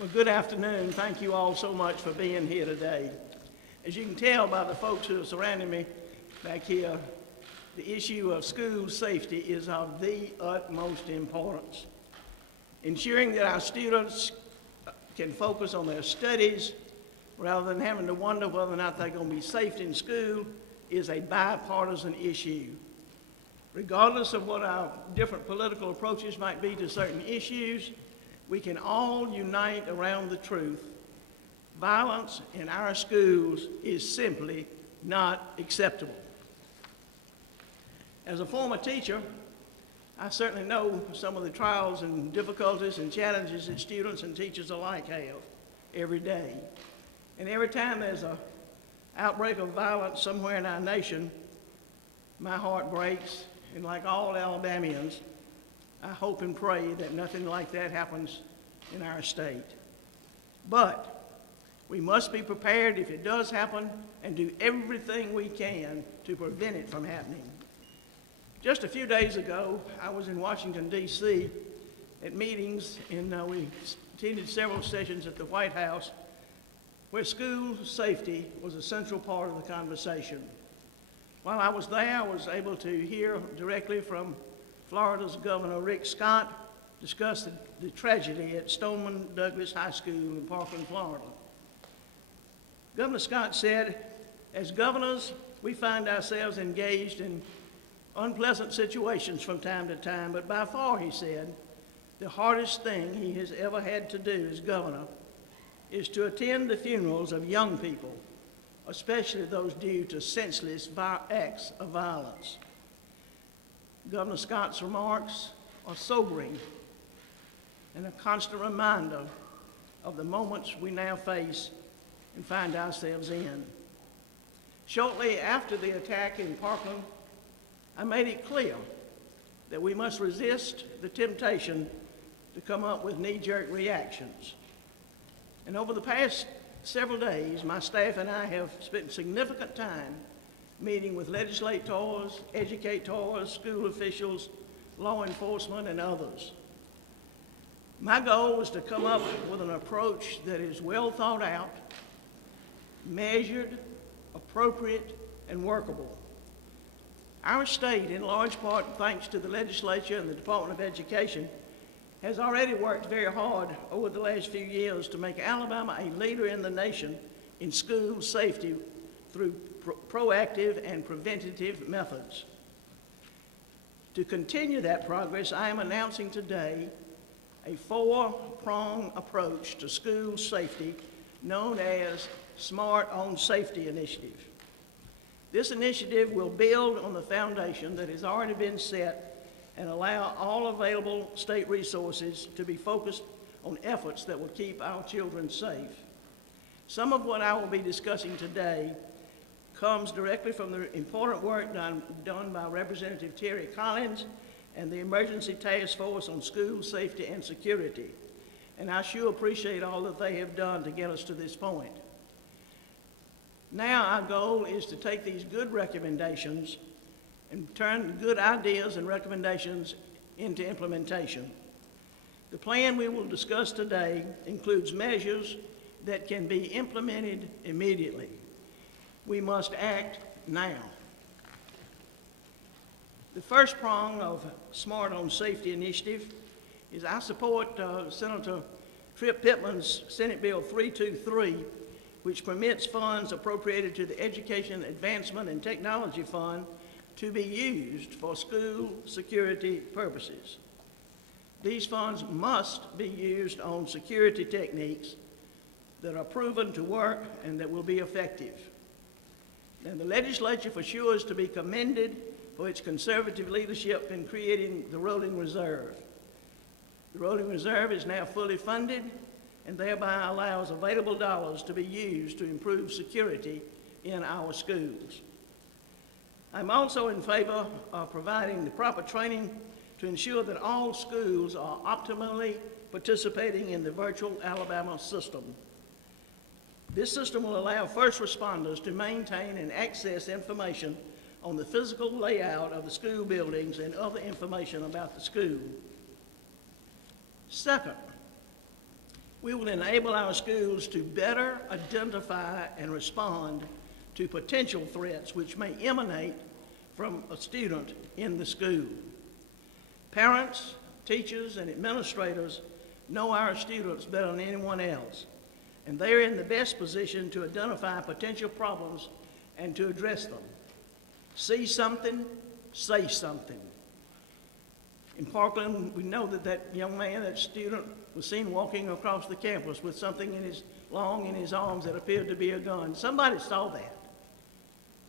Well, good afternoon. Thank you all so much for being here today. As you can tell by the folks who are surrounding me back here, the issue of school safety is of the utmost importance. Ensuring that our students can focus on their studies rather than having to wonder whether or not they're going to be safe in school is a bipartisan issue. Regardless of what our different political approaches might be to certain issues, we can all unite around the truth. Violence in our schools is simply not acceptable. As a former teacher, I certainly know some of the trials and difficulties and challenges that students and teachers alike have every day. And every time there's an outbreak of violence somewhere in our nation, my heart breaks, and like all Alabamians, I hope and pray that nothing like that happens in our state. But we must be prepared if it does happen and do everything we can to prevent it from happening. Just a few days ago, I was in Washington, D.C. at meetings, and we attended several sessions at the White House where school safety was a central part of the conversation. While I was there, I was able to hear directly from Florida's Governor Rick Scott discuss the tragedy at Stoneman Douglas High School in Parkland, Florida. Governor Scott said, as governors, we find ourselves engaged in unpleasant situations from time to time, but by far, he said, the hardest thing he has ever had to do as governor is to attend the funerals of young people, especially those due to senseless acts of violence. Governor Scott's remarks are sobering and a constant reminder of the moments we now face and find ourselves in. Shortly after the attack in Parkland, I made it clear that we must resist the temptation to come up with knee-jerk reactions. And over the past several days, my staff and I have spent significant time meeting with legislators, educators, school officials, law enforcement, and others. My goal was to come up with an approach that is well thought out, measured, appropriate, and workable. Our state, in large part thanks to the legislature and the Department of Education, has already worked very hard over the last few years to make Alabama a leader in the nation in school safety through proactive and preventative methods. To continue that progress, I am announcing today a four-pronged approach to school safety known as Smart on Safety Initiative. This initiative will build on the foundation that has already been set and allow all available state resources to be focused on efforts that will keep our children safe. Some of what I will be discussing today comes directly from the important work done by Representative Terry Collins and the Emergency Task Force on School Safety and Security. And I sure appreciate all that they have done to get us to this point. Now our goal is to take these good recommendations and turn good ideas and recommendations into implementation. The plan we will discuss today includes measures that can be implemented immediately. We must act now. The first prong of Smart on Safety Initiative is I support Senator Tripp Pittman's Senate Bill 323, which permits funds appropriated to the Education Advancement and Technology Fund to be used for school security purposes. These funds must be used on security techniques that are proven to work and that will be effective. And the legislature for sure is to be commended for its conservative leadership in creating the rolling reserve. The rolling reserve is now fully funded and thereby allows available dollars to be used to improve security in our schools. I'm also in favor of providing the proper training to ensure that all schools are optimally participating in the virtual Alabama system. This system will allow first responders to maintain and access information on the physical layout of the school buildings and other information about the school. Second, We will enable our schools to better identify and respond to potential threats which may emanate from a student in the school. Parents, teachers, and administrators know our students better than anyone else, and they are in the best position to identify potential problems and to address them. See something, say something. In Parkland, we know that that young man, that student, was seen walking across the campus with something long in his arms that appeared to be a gun. Somebody saw that.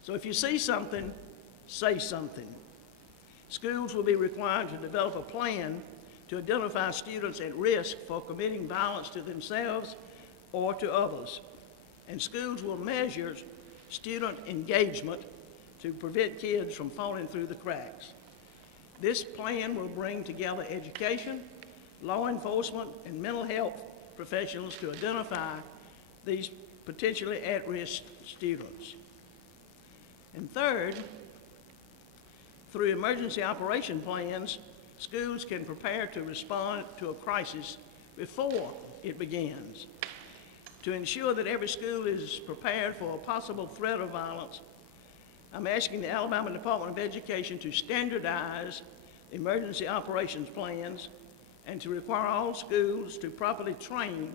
So if you see something, say something. Schools will be required to develop a plan to identify students at risk for committing violence to themselves or to others. And schools will measure student engagement to prevent kids from falling through the cracks. This plan will bring together education, law enforcement, and mental health professionals to identify these potentially at-risk students. And third, through emergency operation plans, schools can prepare to respond to a crisis before it begins. To ensure that every school is prepared for a possible threat of violence, I'm asking the Alabama Department of Education to standardize emergency operations plans and to require all schools to properly train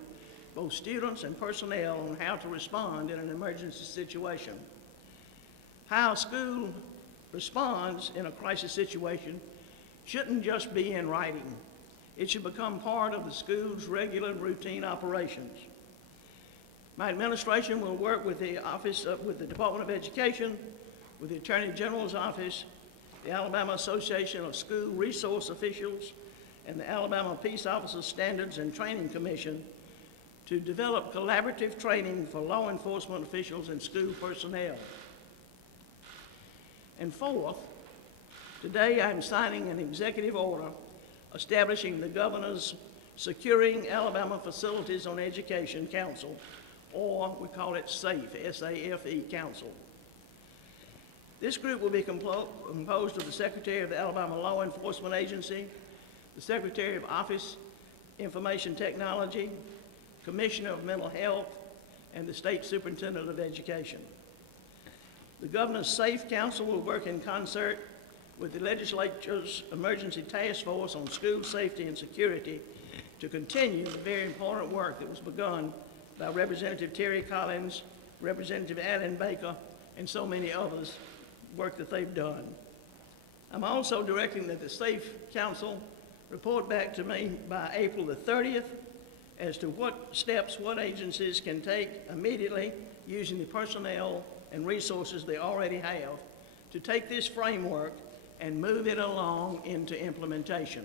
both students and personnel on how to respond in an emergency situation. How a school responds in a crisis situation shouldn't just be in writing. It should become part of the school's regular routine operations. My administration will work with the Department of Education, with the Attorney General's Office, the Alabama Association of School Resource Officials, and the Alabama Peace Officers Standards and Training Commission to develop collaborative training for law enforcement officials and school personnel. And fourth, today I'm signing an executive order establishing the Governor's Securing Alabama Facilities on Education Council, or we call it SAFE, S-A-F-E Council. This group will be composed of the Secretary of the Alabama Law Enforcement Agency, the Secretary of Office Information Technology, Commissioner of Mental Health, and the State Superintendent of Education. The Governor's SAFE Council will work in concert with the Legislature's Emergency Task Force on School Safety and Security to continue the very important work that was begun by Representative Terry Collins, Representative Alan Baker, and so many others, work that they've done. I'm also directing that the SAFE Council report back to me by April the 30th as to what steps what agencies can take immediately using the personnel and resources they already have to take this framework and move it along into implementation.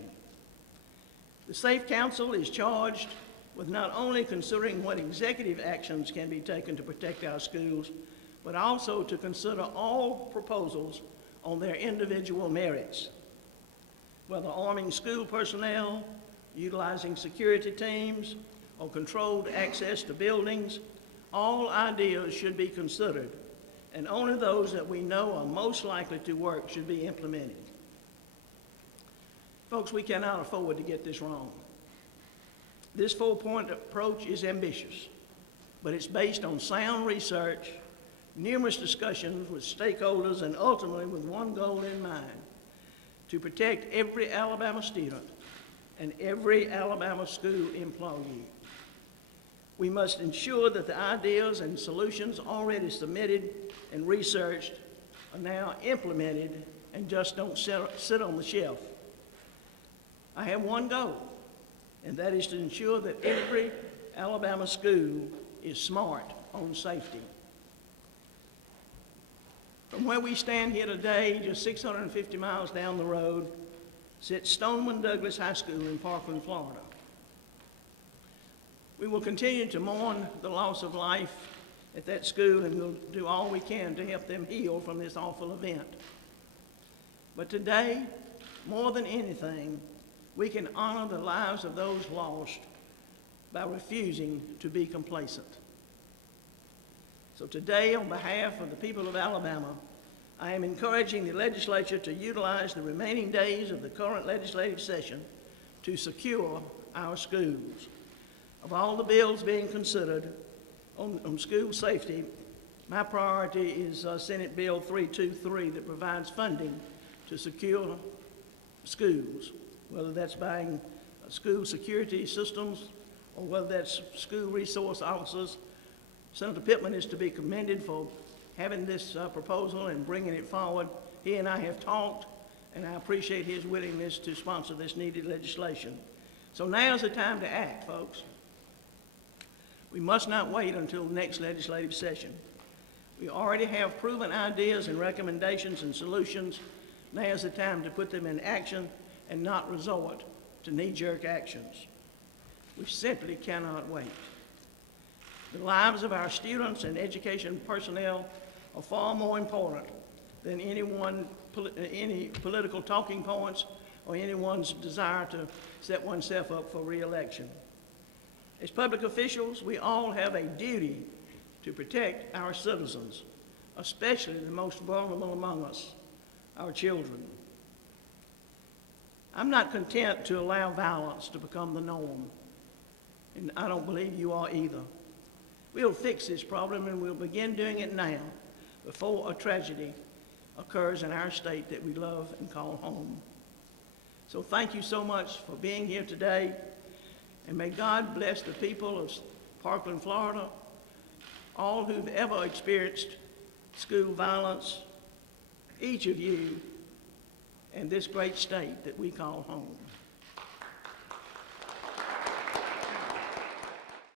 The SAFE Council is charged with not only considering what executive actions can be taken to protect our schools, but also to consider all proposals on their individual merits. Whether arming school personnel, utilizing security teams, or controlled access to buildings, all ideas should be considered, and only those that we know are most likely to work should be implemented. Folks, we cannot afford to get this wrong. This four-point approach is ambitious, but it's based on sound research, numerous discussions with stakeholders, and ultimately with one goal in mind: to protect every Alabama student and every Alabama school employee. We must ensure that the ideas and solutions already submitted and researched are now implemented and just don't sit on the shelf. I have one goal, and that is to ensure that every Alabama school is smart on safety. From where we stand here today, just 650 miles down the road, sits Stoneman Douglas High School in Parkland, Florida. We will continue to mourn the loss of life at that school, and we'll do all we can to help them heal from this awful event. But today, more than anything, we can honor the lives of those lost by refusing to be complacent. So today, on behalf of the people of Alabama, I am encouraging the legislature to utilize the remaining days of the current legislative session to secure our schools. Of all the bills being considered on school safety, my priority is Senate Bill 323 that provides funding to secure schools, whether that's buying school security systems or whether that's school resource officers. Senator Pittman is to be commended for having this proposal and bringing it forward. He and I have talked, and I appreciate his willingness to sponsor this needed legislation. So now's the time to act, folks. We must not wait until the next legislative session. We already have proven ideas and recommendations and solutions. Now's the time to put them in action and not resort to knee-jerk actions. We simply cannot wait. The lives of our students and education personnel are far more important than any political talking points or anyone's desire to set oneself up for re-election. As public officials, we all have a duty to protect our citizens, especially the most vulnerable among us, our children. I'm not content to allow violence to become the norm, and I don't believe you are either. We'll fix this problem, and we'll begin doing it now before a tragedy occurs in our state that we love and call home. So thank you so much for being here today, and may God bless the people of Parkland, Florida, all who've ever experienced school violence, each of you, and this great state that we call home.